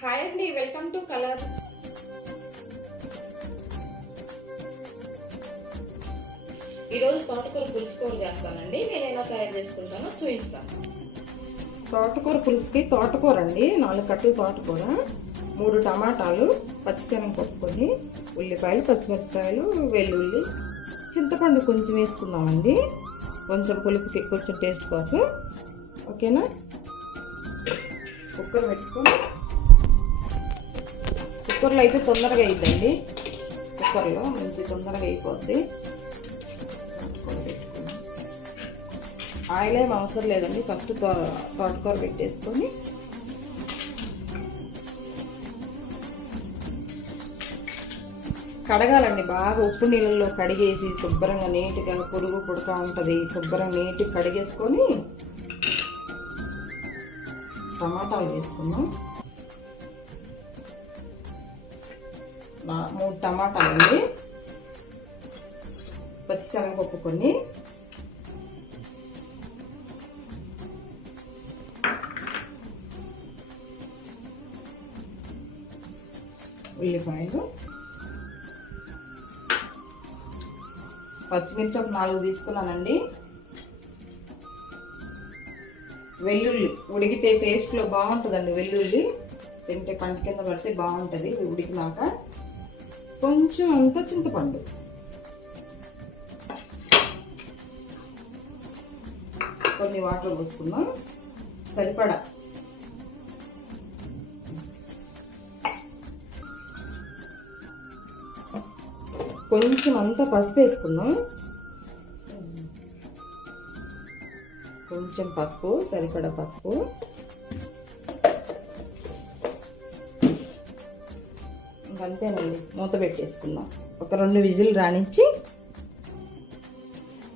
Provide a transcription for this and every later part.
Hi అండి, welcome to colours. ఈరోజు తోటకూర పులుసుకూర చేస్తానండి. నేను ఎలా తయారు చేసుకుంటానో చూపిస్తాను. తోటకూర పులుసుకి తోటకూర అండి, 4 కట్టలు తోటకూర, 3 టమాటాలు, పచ్చిశనగపప్పు, ఉల్లిపాయలు, పచ్చిమిరపకాయలు, వెల్లుల్లి, చింతపండు కొంచెం వేసుకుందామండి, కొంచెం పులుపుకి కొంచెం టేస్ట్ కోసం. ఓకేనా? కుక్కర్ పెట్టుకొని, కుక్కర్లో అయితే తొందరగా అయిద్దండి, కుక్కర్లో మంచి తొందరగా అయిపోద్ది. ఆయిల్ ఏం అవసరం లేదండి. ఫస్ట్ తోటకూర పెట్టేసుకొని కడగాలండి, బాగా ఉప్పు నీళ్ళల్లో కడిగేసి శుభ్రంగా నీట్గా, పురుగు పుడతా ఉంటుంది, శుభ్రంగా నీట్గా కడిగేసుకొని టమాటాలు వేసుకున్నాం. 3 టమాటాలు అండి, పచ్చిశనగపప్పు కొన్ని, ఉల్లిపాయలు, పచ్చిమిర్చి ఒక 4 తీసుకున్నానండి, వెల్లుల్లి ఉడికితే టేస్ట్లో బాగుంటుందండి. వెల్లుల్లి తింటే పంట కింద పడితే బాగుంటుంది ఉడికినాక. కొంచెం అంత చింతపండు, కొన్ని వాటర్ పోసుకుందాం సరిపడా. కొంచెం అంతా పసుపు వేసుకుందాం, కొంచెం పసుపు, సరిపడా పసుపు. అంతేనండి, మూత పెట్టేసుకుందాం. ఒక 2 విజిల్ రానిచ్చి,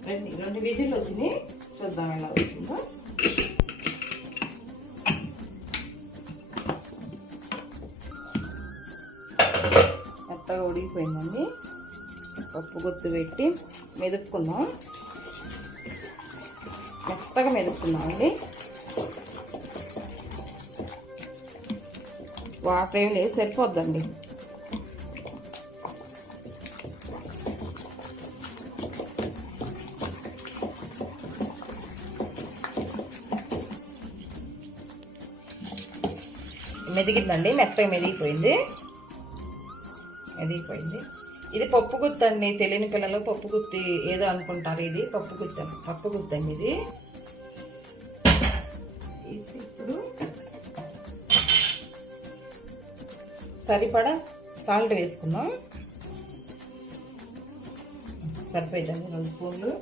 2 విజిల్ వచ్చినాయి, చూద్దాం ఎలా వచ్చిందో. మెత్తగా ఉడికిపోయిందండి. పప్పు గుత్తు పెట్టి మెదుపుకుందాం, మెత్తగా మెదుపుకుందామండి. వాటర్ ఏం లేదు, సరిపోద్దండి. మెదిగిందండి, మెత్తగా మెదిగిపోయింది. ఇది పప్పు గుత్తి అండి. తెలియని పిల్లలు పప్పు గుత్తి ఏదో అనుకుంటారు, ఇది పప్పు గుత్తి అండి. ఇది ఇప్పుడు సరిపడా సాల్ట్ వేసుకుందాం, సరిపోయిందండి 2 స్పూన్లు.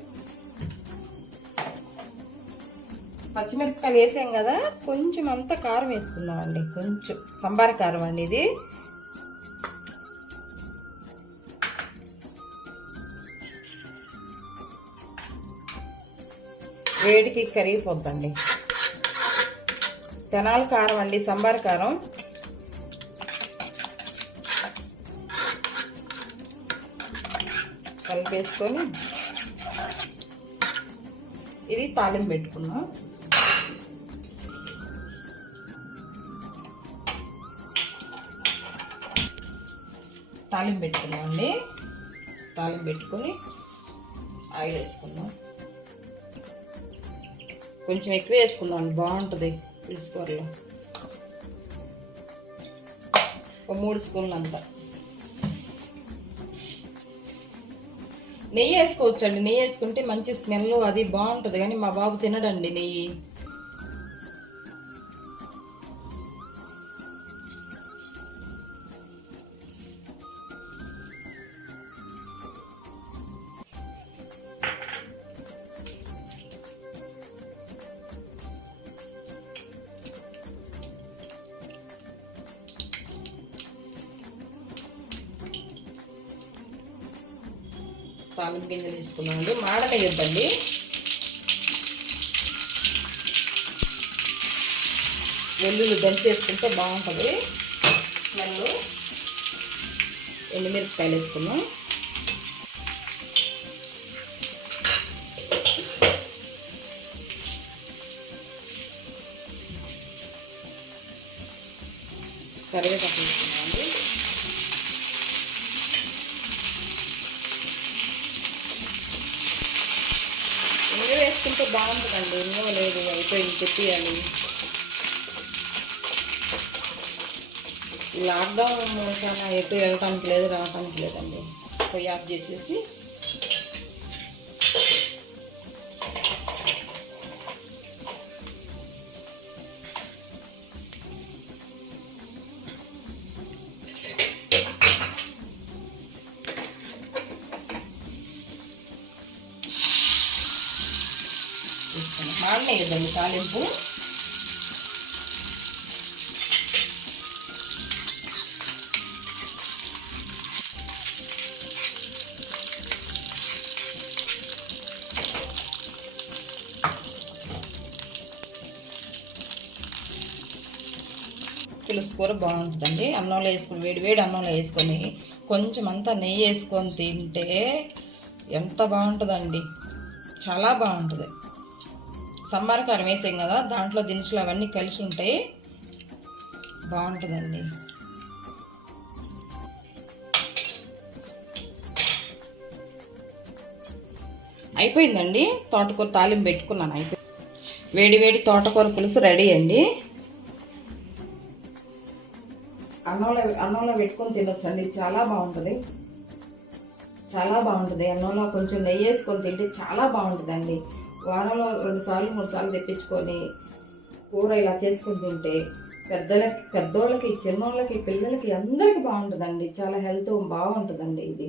పచ్చిమిరపకాయలు వేసాం కదా, కొంచెం అంతా కారం వేసుకుందాం అండి, కొంచెం సంబార కారం అండి ఇది. వేడికి కరిగిపోద్దండి. తెనాల కారం అండి, సంబార కారం. కలిపేసుకొని ఇది తాలింపు పెట్టుకున్నాం. తాలింపు పెట్టుకున్నామండి. తాలింపు పెట్టుకొని ఆయిల్ వేసుకున్నాం. కొంచెం ఎక్కువ వేసుకున్నాం, బాగుంటుంది పులుసుకూరలో. ఒక 3 స్పూన్లు అంతా నెయ్యి వేసుకోవచ్చండి. నెయ్యి వేసుకుంటే మంచి స్మెల్ అది బాగుంటుంది, కానీ మా బాబు తినడండి నెయ్యి. తాలింపు గింజలు తీసుకున్నామండి, మాడనేయొద్దండి. వెల్లుల్లి దంచేసుకుంటే బాగుంటుంది స్మెల్. ఎండుమిరపకాయలు వేసుకున్నాం, కరివేపాకు వేసుకున్నామండి. ఇంగువ వేసుకుంటే బాగుంటుందండి. ఇంగువ లేదు, అయిపోయింది, చెప్పియాలి. లాక్డౌన్ చాలా ఎటు వెళ్ళటానికి లేదు, రావటానికి లేదండి. పొయ్యి ఆఫ్ చేసేసి మాడనే కదండి తాలింపు. పులుసు కూర బాగుంటుందండి. అన్నంలో వేసుకొని వేడి అన్నంలో వేసుకొని కొంచెం అంతా నెయ్యి వేసుకొని తింటే ఎంత బాగుంటుందండి, చాలా బాగుంటుంది. సమ్మర్ కారం వేసాం కదా, దాంట్లో దినుసులు అవన్నీ కలిసి ఉంటాయి, బాగుంటుందండి. అయిపోయిందండి. తోటకూర తాలింపు పెట్టుకున్నాను, అయిపోయింది. వేడి తోటకూర పులుసు రెడీ అండి. అన్నంలో పెట్టుకొని తినొచ్చండి, చాలా బాగుంటుంది, చాలా బాగుంటుంది. అన్నంలో కొంచెం నెయ్యి వేసుకొని తింటే చాలా బాగుంటుందండి. వారంలో 2 సార్లు 3 సార్లు తెప్పించుకొని కూర ఇలా చేసుకొని తింటే పెద్దోళ్ళకి, చిన్నోళ్ళకి, పిల్లలకి అందరికీ బాగుంటుందండి. చాలా హెల్త్ బాగుంటుందండి ఇది.